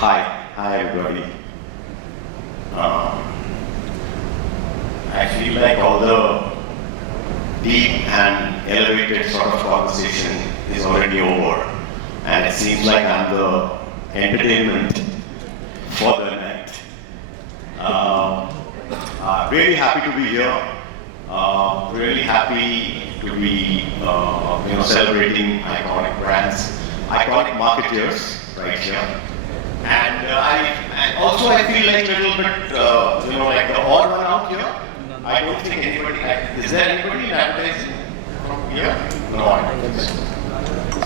Hi everybody. I feel like all the deep and elevated sort of conversation is already over, and it seems like I'm the entertainment for the night. Really happy to be here. Really happy to be, celebrating iconic brands, iconic marketeers right here. And I feel like a little bit, like the odd one out here. I don't think anybody, is there anybody in advertising from here? No, I don't think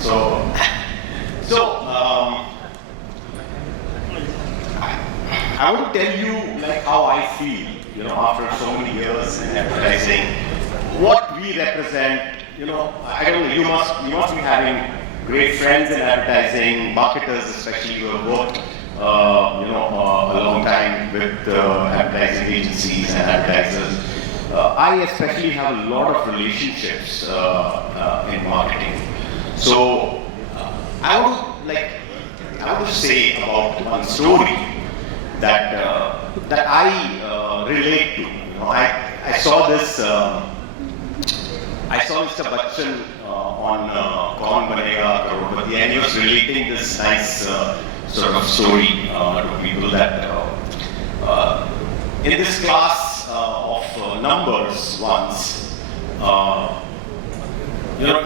so. I want to tell you like how I feel, after so many years in advertising, what we represent. I don't know, you must be having great friends in advertising, marketers especially, who have worked, a long time with advertising agencies and advertisers. I especially have a lot of relationships in marketing. So I want to say about one story that I relate to. I saw this. I saw Mr. Bachchan on Kaun Banega Crorepati, and he was relating this nice sort of story to people that in this class of numbers once,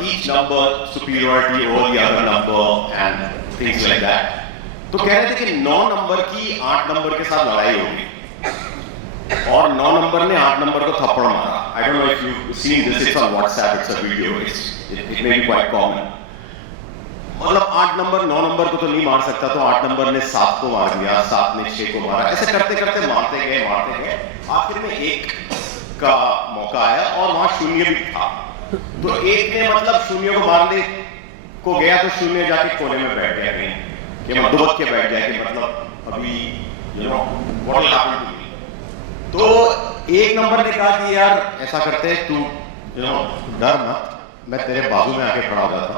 each number superiority over the other number and things like that. तो कह रहे थे कि 9 number की 8 number के साथ लड़ाई होगी और 9 नंबर ने 8 नंबर को थप्पड़ मारा. I don't know if you've seen this. It's on WhatsApp. It's a video. It may be quite common. मतलब 8 नंबर 9 नंबर को तो नहीं मार सकता, तो 8 नंबर ने 7 को मार दिया, 7 ने 6 को मारा. ऐसे करते करते मारते गए. आखिर में 1 का मौका आया और वहां 0 भी था. तो 1 ने मतलब 0 को मारने को गया तो 0 जाके कोने में बैठ गया कहीं, कि दुबक के बैठ गया कि मतलब अभी what will happen to me. तो 1 नंबर ने कहा कि यार ऐसा करते तू डर मत, मैं तेरे बाजू में आके खड़ा हो जाता,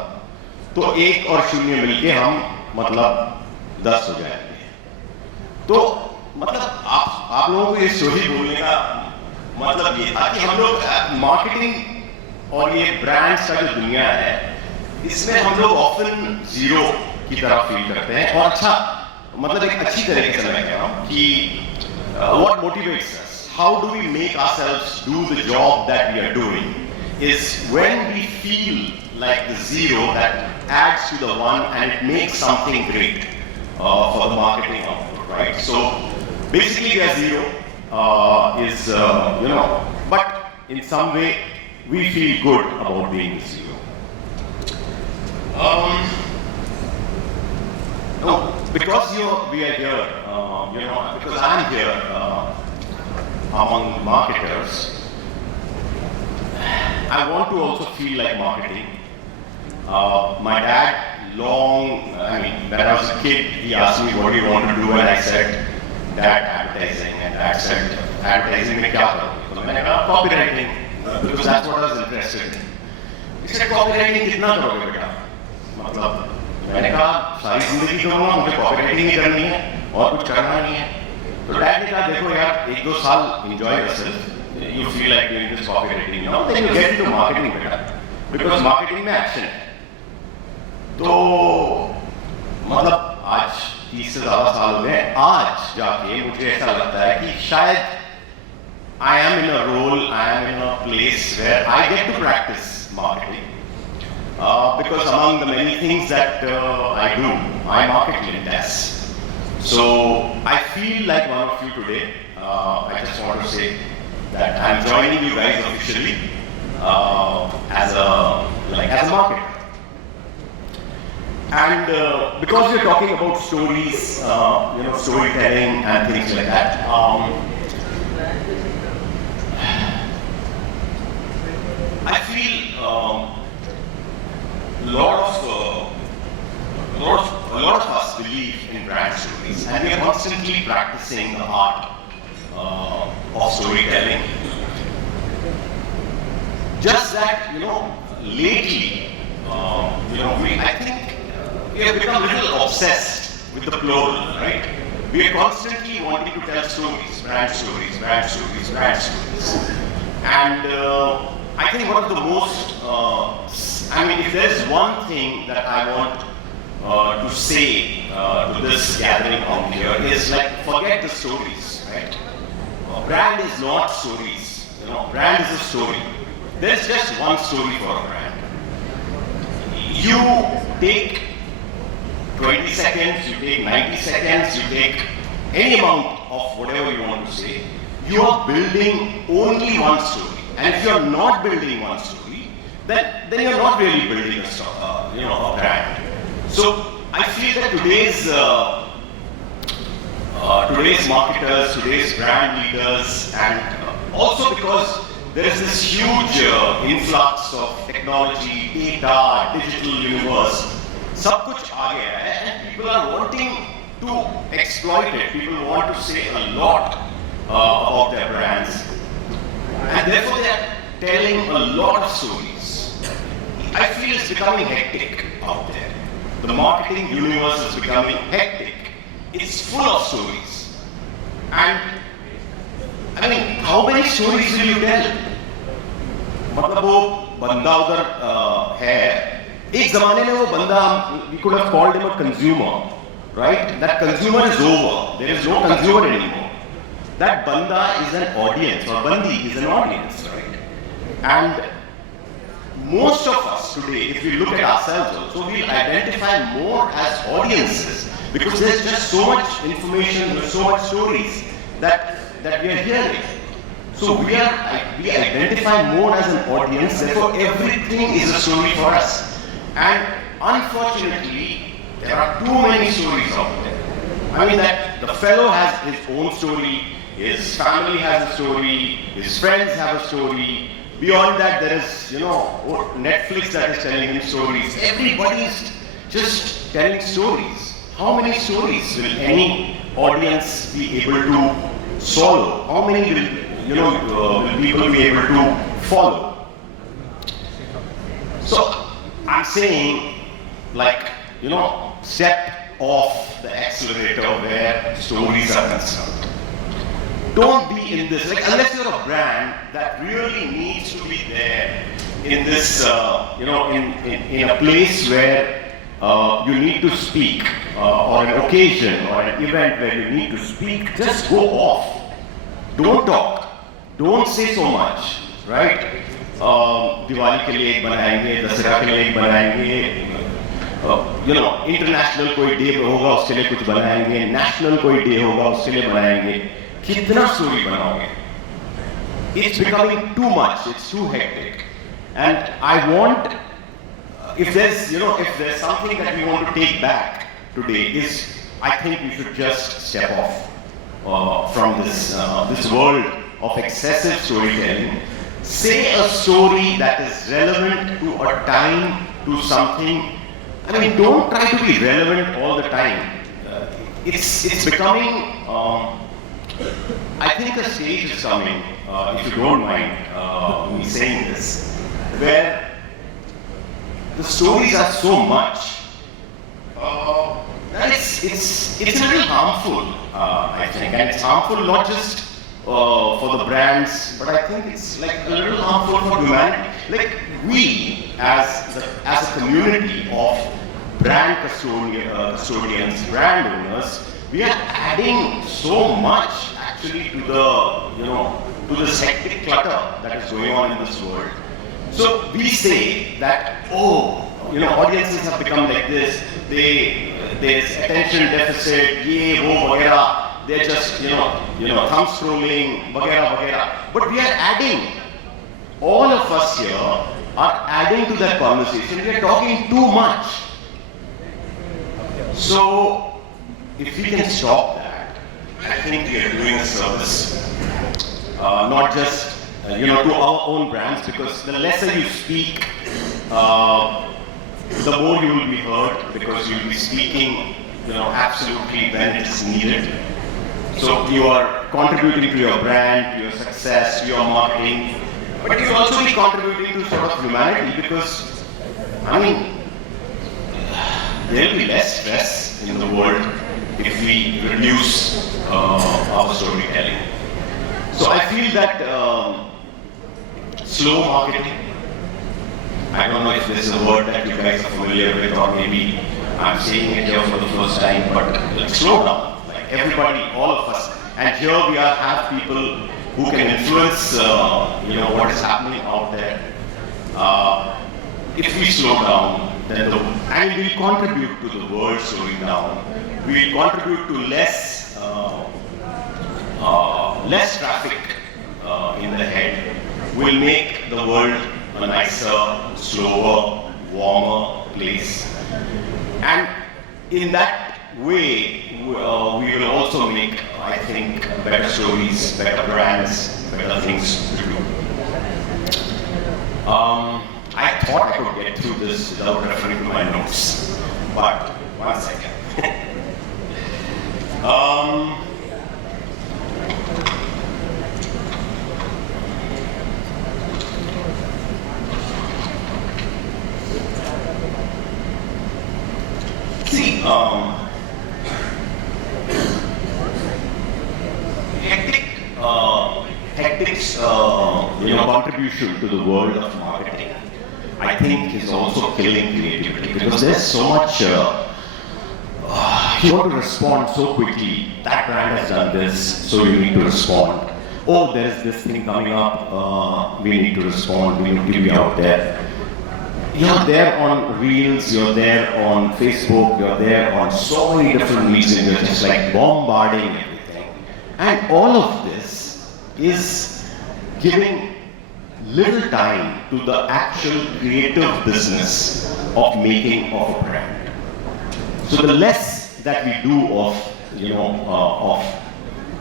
तो 1 और 0 मिलके हम मतलब 10 हो जाएंगे. तो मतलब आप लोगों को ये स्टोरी बोलने का मतलब ये था कि हम लोग मार्केटिंग और ये ब्रांड्स का जो दुनिया है, इसमें हम लोग ऑफन जीरो की तरह फील करते हैं. और अच्छा मतलब एक अच्छी तरीके से मैं कह रहा हूँ कि what motivates us, how do we make ourselves do the job that we are doing, is when we feel like the zero that adds to the one and it makes something great for the marketing output, right? So basically we are zero but in some way we feel good about being zero. No, because we are here, because I'm here among marketers, I want to also feel like marketing. My dad, when I was a kid, he asked me what do you want to do, and I said, Dad, advertising, and Dad said, advertising में क्या करूँ? तो मैंने कहा copywriting, because that's what I was interested in. He said, copywriting कितना करोगे बेटा? मतलब मैंने कहा सारी जिंदगी करूँगा, मुझे कॉपीराइटिंग ही करनी है और कुछ करना नहीं है. तो डैड ने कहा देखो यार 1-2 साल enjoy yourself, you feel like doing this copywriting, then you get into marketing बेटा, because marketing में action है. तो मतलब आज 30 से ज़्यादा साल हो गए, आज जाके मुझे ऐसा लगता है कि शायद I am in a role, I am in a place where I get to practice marketing. Because among the many things that I do, I market Lintas. So I feel like one of you today. I just want to say that I'm joining you guys officially as a marketer. And because we're talking about stories, storytelling and things like that. I feel a lot of us believe in brand stories, and we are constantly practicing the art of storytelling. Just that, lately, I think we have become a little obsessed with the plural, right? We are constantly wanting to tell stories, brand stories, brand stories, brand stories. And I think one of the most, if there's one thing that I want to say to this gathering out here is like, forget the stories, right? Brand is not stories, brand is a story. There's just one story for a brand. You take 20 seconds, you take 90 seconds, you take any amount of whatever you want to say, you are building only one story. And if you're not building one story, then you're not really building a brand. So I feel that today's marketers, today's brand leaders, and also because there is this huge influx of technology, data, digital universe, सब कुछ आ गया है, and people are wanting to exploit it. People want to say a lot about their brands, and therefore they are telling a lot of stories. I feel it's becoming hectic out there. The marketing universe is becoming hectic. It's full of stories. And how many stories will you tell? मतलब वो बंदा उधर है. एक ज़माने में वो बंदा, we could have called him a consumer, right? That consumer is over. There is no consumer anymore. That banda is an audience, or bandi is an audience, right? And most of us today, if we look at ourselves also, we identify more as audiences because there's just so much information, there's so much stories that we are hearing. So we identify more as an audience, therefore everything is a story for us. And unfortunately, there are too many stories out there. That the fellow has his own story, his family has a story, his friends have a story. Beyond that, there is, Netflix that is telling him stories. Everybody is just telling stories. How many stories will any audience be able to swallow? How many will people be able to follow? So I'm saying, step off the accelerator where stories are concerned. Don't be in this, unless you're a brand that really needs to be there in this, in a place where you need to speak, or an occasion, or an event where you need to speak, just go off. Don't talk. Don't say so much, right? Diwali के लिए एक बनाएंगे, दशहरा के लिए एक बनाएंगे, international कोई day होगा उसके लिए कुछ बनाएंगे, नेशनल कोई डे होगा उसके लिए बनाएंगे. कितना स्टोरी बनाओगे? It's becoming too much. It's too hectic. And I want, if there's something that we want to take back today, is I think we should just step off from this world of excessive storytelling. Say a story that is relevant to a time, to something. Don't try to be relevant all the time. It's becoming. I think a stage is coming, if you don't mind me saying this, where the stories are so much that it's a little harmful, I think, and it's harmful not just for the brands, but I think it's a little harmful for humanity. We, as a community of brand custodians, brand owners, we are adding so much actually to the hectic clutter that is going on in this world. So we say that, audiences have become like this. There's attention deficit, ye, wo, vagera. They're just, thumb scrolling, vagera, vagera. But we are adding. All of us here are adding to that conversation. We are talking too much. So if we can stop that, I think we are doing a service, not just to our own brands, because the lesser you speak, the more you will be heard, because you will be speaking, absolutely when it is needed. So you are contributing to your brand, to your success, to your marketing, but you will also be contributing to sort of humanity, because there will be less stress in the world. if we reduce our storytelling. So I feel that slow marketing, I don't know if this is a word that you guys are familiar with, or maybe I'm saying it here for the first time, but like slow down, like everybody, all of us. And here we have people who can influence, what is happening out there. If we slow down, then we'll contribute to the world slowing down. We'll contribute to less traffic in the head. We'll make the world a nicer, slower, warmer place. And in that way, we will also make, I think, better stories, better brands, better things to do. I thought I could get through this without referring to my notes, but one second. See, hectic's contribution to the world of marketing, I think, is also killing creativity, because there's so much. You want to respond so quickly. That brand has done this, so you need to respond. Oh, there is this thing coming up. We need to respond. We need to be out there. You're there on Reels, you're there on Facebook, you're there on so many different mediums, you're just like bombarding everything. And all of this is giving little time to the actual creative business of making of a brand. So the less that we do of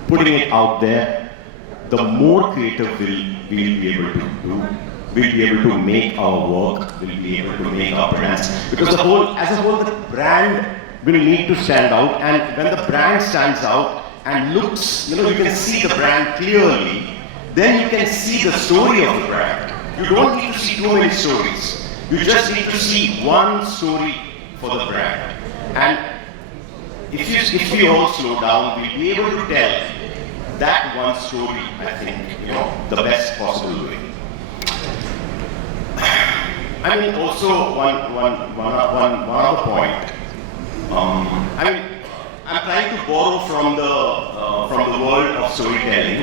putting it out there, the more creative we'll be able to do. We'll be able to make our work, we'll be able to make our brands. Because as a whole, the brand will need to stand out, and when the brand stands out and looks, you can see the brand clearly, then you can see the story of the brand. You don't need to see too many stories. You just need to see one story for the brand. And if we all slow down, we'll be able to tell that one story, I think, the best possible way. I mean, also one other point. I'm trying to borrow from the world of storytelling,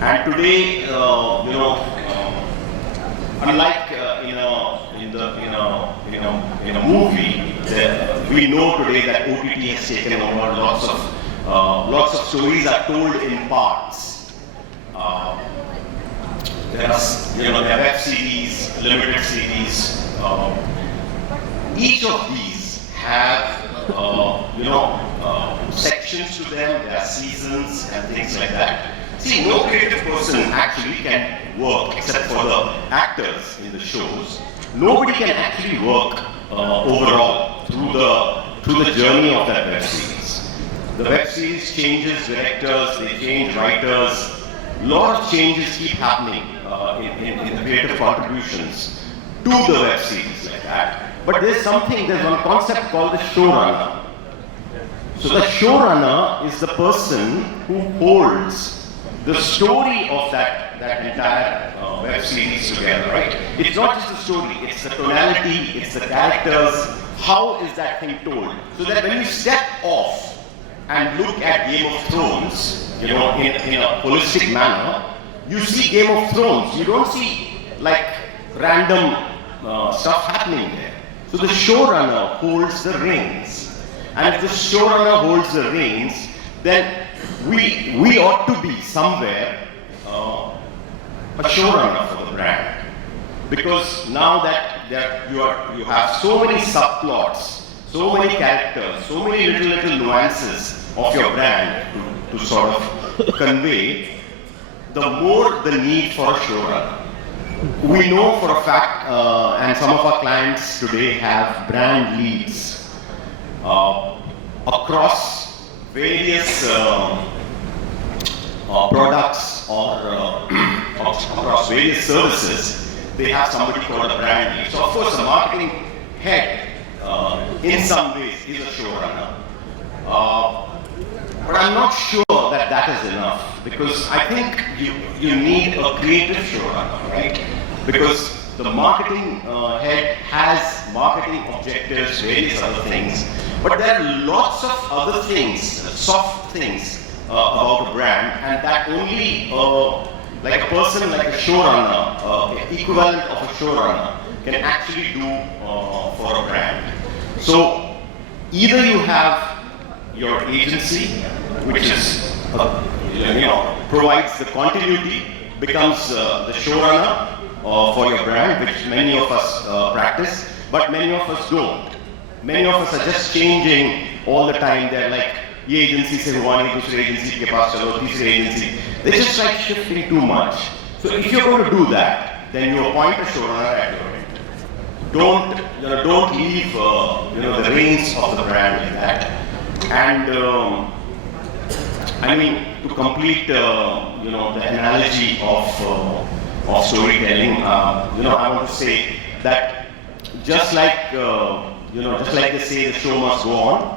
and today, unlike in a movie, we know today that OTT has taken over. Lots of stories are told in parts. There are web series, limited series. Each of these have sections to them. There are seasons and things like that. See, no creative person actually can work, except for the actors in the shows. Nobody can actually work overall through the journey of that web series. The web series changes directors, they change writers. A lot of changes keep happening in the creative contributions to the web series like that. But there's one concept called the showrunner. So the showrunner is the person who holds the story of that entire web series together, right? It's not just the story, it's the tonality, it's the characters. How is that thing told? So that when you step off and look at Game of Thrones, in a holistic manner, you see Game of Thrones. You don't see like random stuff happening there. So the showrunner holds the reins, and if the showrunner holds the reins, then we ought to be somewhere a showrunner for the brand, because now that you have so many subplots, so many characters, so many little nuances of your brand to sort of convey, the more the need for a showrunner. We know for a fact, and some of our clients today have brand leads across various products or across various services. They have somebody called a brand lead. So of course, a marketing head in some ways is a showrunner. But I'm not sure that that is enough, because I think you need a creative showrunner, right? Because the marketing head has marketing objectives, various other things, but there are lots of other things, soft things about a brand, and that only like a person, like a showrunner, equivalent of a showrunner, can actually do for a brand. So either you have your agency, which is provides the continuity, becomes the showrunner for your brand, which many of us practice, but many of us don't. Many of us are just changing all the time. They're like, ये agency से हुआ नहीं, दूसरे agency के पास चलो, तीसरे agency. They're just like shifting too much. So if you're going to do that, then you appoint a showrunner at your end. Don't leave the reins of the brand like that. And I mean, to complete the analogy of storytelling, I want to say that just like they say, the show must go on.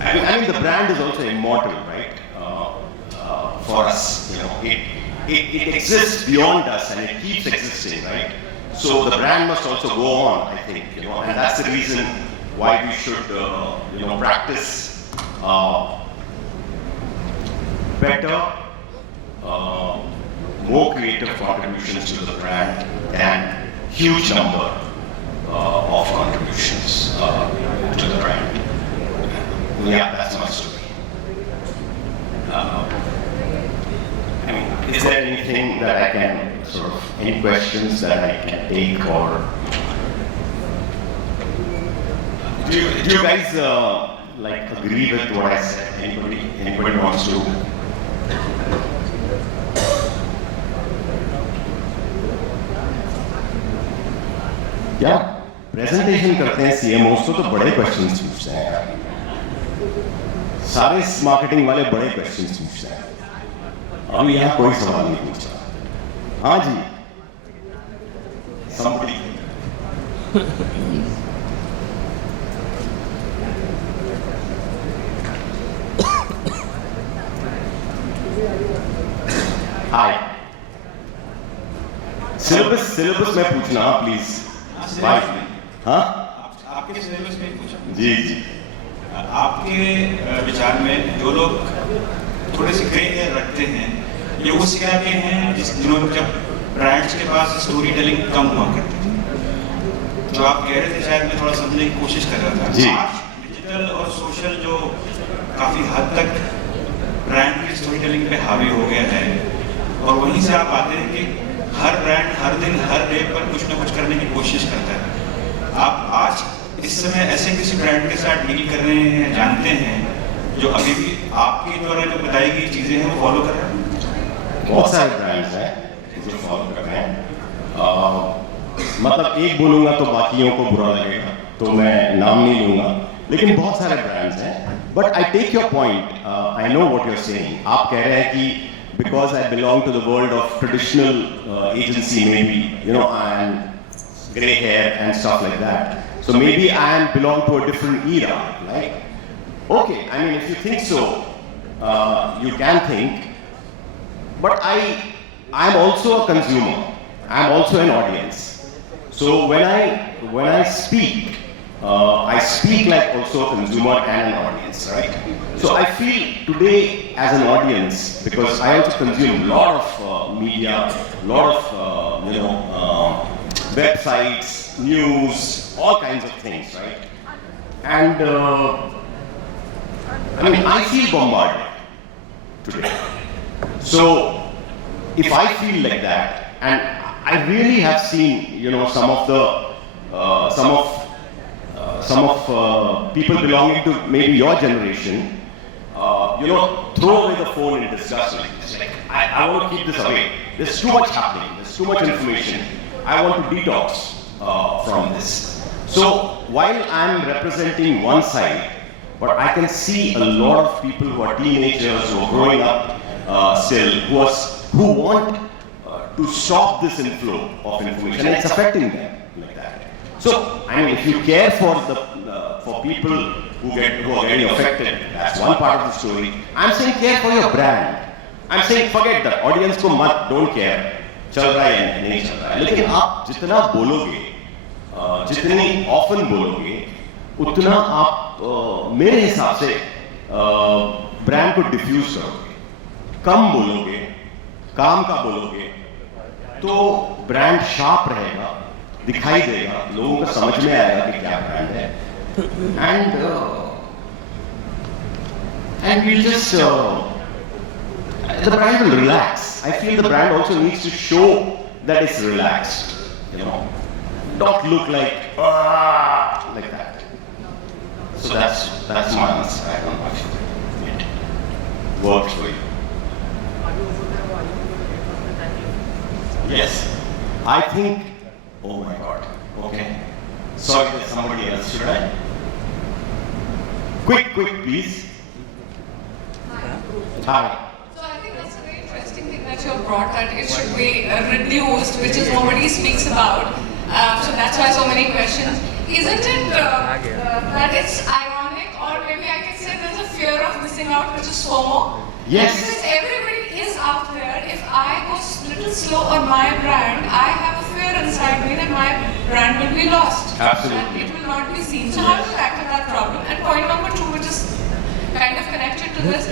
I mean, the brand is also immortal, right? For us, it exists beyond us and it keeps existing, right? So the brand must also go on, I think, and that's the reason why we should, practice better, more creative contributions to the brand than huge number of contributions to the brand. Yeah, that's my story. I mean, is there anything that I can any questions that I can take, or do you guys agree with what I said? Anybody wants to? क्या presentation करते हैं CMOs तो बड़े questions पूछते हैं यार, सारे marketing वाले बड़े क्वेश्चंस पूछते हैं, अब यहाँ कोई सवाल नहीं पूछता. हाँ जी, somebody. Hi. सिलेबस में पूछना प्लीज. हाँ, आपके सिलेबस में पूछा. जी. आपके विचार में जो लोग थोड़े से ग्रे एयर रखते हैं, ये उस एरिया के हैं जिन्होंने जब ब्रांड्स के पास स्टोरी टेलिंग कम हुआ करती थी. जो आप कह रहे थे, शायद मैं थोड़ा समझने की कोशिश कर रहा था. आज डिजिटल और सोशल जो काफी हद तक ब्रांड की स्टोरी टेलिंग पे हावी हो गया है, और वहीं से आप आते हैं कि हर ब्रांड हर दिन हर डे पर कुछ ना कुछ करने की कोशिश करता है. आप आज इस समय ऐसे किसी ब्रांड के साथ डील कर रहे हैं, जानते हैं, जो अभी भी आपके द्वारा जो बताई गई चीजें हैं वो फॉलो कर रहे हैं? बहुत सारे ब्रांड्स हैं जो फॉलो कर रहे हैं. मतलब एक बोलूंगा तो बाकियों को बुरा लगेगा, तो मैं नाम नहीं लूंगा, लेकिन बहुत सारे ब्रांड्स हैं. But I take your point, I know what you are saying. आप कह रहे हैं कि because I belong to the world of traditional agency, maybe, and grey hair and stuff like that. So maybe I belong to a different era, right? Okay, I mean, if you think so, you can think. But I'm also a consumer. I'm also an audience. So when I speak, I speak like also a consumer and an audience, right? So I feel today as an audience, because I also consume a lot of media, a lot of websites, news, all kinds of things, right? And I mean, I feel bombarded today. So if I feel like that, and I really have seen, some of people belonging to maybe your generation, throw away the phone in disgust. It's like, I want to keep this away. There's too much happening. There's too much information. I want to detox from this. So while I'm representing one side, but I can see a lot of people who are teenagers, who are growing up still, who want to stop this inflow of information, and it's affecting them like that. So, I mean, if you care for for people who are getting affected, that's one part of the story. I'm saying care for your brand. I'm saying forget that. Audience को मत, don't care. चल रहा है या नहीं चल रहा है. लेकिन आप जितना बोलोगे, जितनी often बोलोगे, उतना आप मेरे हिसाब से ब्रांड को डिफ्यूज करोगे. कम बोलोगे, काम का बोलोगे, तो ब्रांड शार्प रहेगा, दिखाई देगा, लोगों को समझ में आएगा कि क्या ब्रांड है. And we'll just the brand will relax. I feel the brand also needs to show that it's relaxed. Not look like that. So that's my answer. I don't know if it works for you. Yes, I think. Oh my God. Okay. Sorry, there's somebody else. Should I? Quick, please. Hi. So I think that's a very interesting thing that you have brought, that it should be reduced, which is nobody speaks about. So that's why so many questions. Isn't it that it's ironic, or maybe I can say there's a fear of missing out, which is FOMO? Yes. Because everybody is out there. If I go a little slow on my brand, I have a fear inside me that my brand will be lost. Absolutely. And it will not be seen. So how do you tackle that problem? And point number 2, which is kind of connected to this,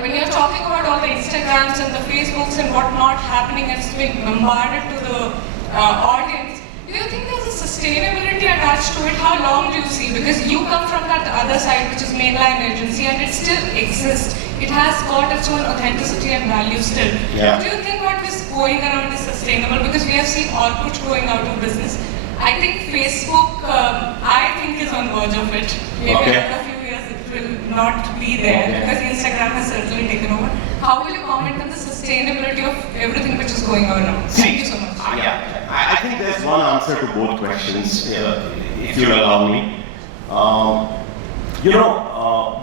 when you're talking about all the Instagrams and the Facebooks and whatnot happening and it's being bombarded to the audience, do you think there's a sustainability attached to it? How long do you see? Because you come from that other side, which is mainline agency, and it still exists. It has got its own authenticity and value still. Yeah. Do you think what is going around is sustainable? Because we have seen Orkut going out of business. I think Facebook, I think, is on verge of it. Maybe another few years it will not be there because Instagram has certainly taken over. How will you comment on the sustainability of everything which is going on now? Thank you so much. Yeah, I think there's one answer to both questions, if you'll allow me.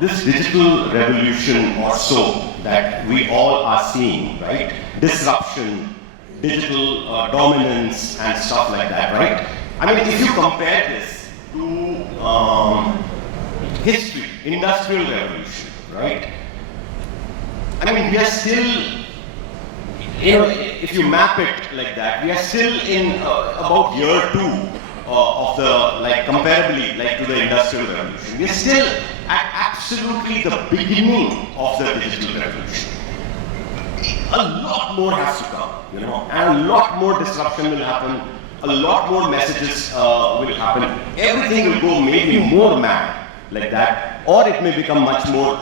This digital revolution or so that we all are seeing, right? Disruption, digital dominance and stuff like that, right? I mean, if you compare this to history, industrial revolution, right? I mean, we are still, if you map it like that, we are still in about year 2 of the, comparably, to the industrial revolution. We are still at absolutely the beginning of the digital revolution. A lot more has to come, and a lot more disruption will happen. A lot more messages will happen. Everything will go maybe more mad like that, or it may become much more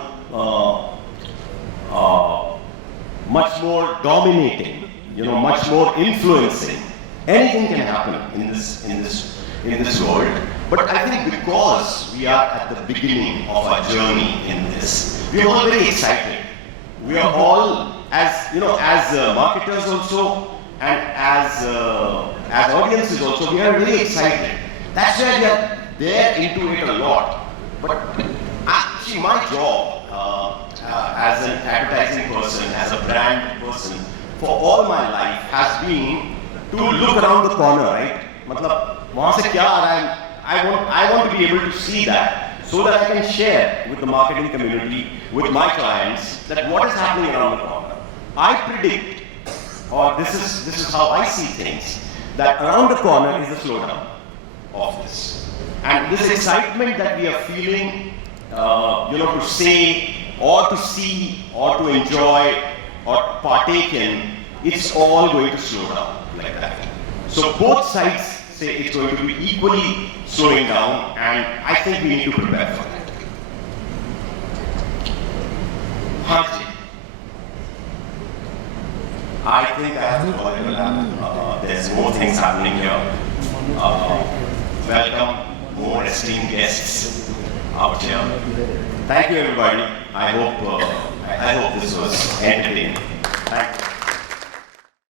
dominating, much more influencing. Anything can happen in this world. But I think because we are at the beginning of our journey in this, we are all very excited. We are all, as marketers also, and as audiences also, we are really excited. That's why we are there into it a lot. But actually, my job as an advertising person, as a brand person, for all my life has been to look around the corner, right? मतलब वहाँ से क्या आ रहा है? I want to be able to see that, so that I can share with the marketing community, with my clients, that what is happening around the corner. I predict, or this is how I see things, that around the corner is the slowdown of this. And this excitement that we are feeling, to say, or to see, or to enjoy, or partake in, it's all going to slow down like that. So both sides say it's going to be equally slowing down, and I think we need to prepare for that. Haji. I think I have to call it a lap. There's more things happening here. Welcome more esteemed guests out here. Thank you, everybody. I hope this was entertaining. Thank you.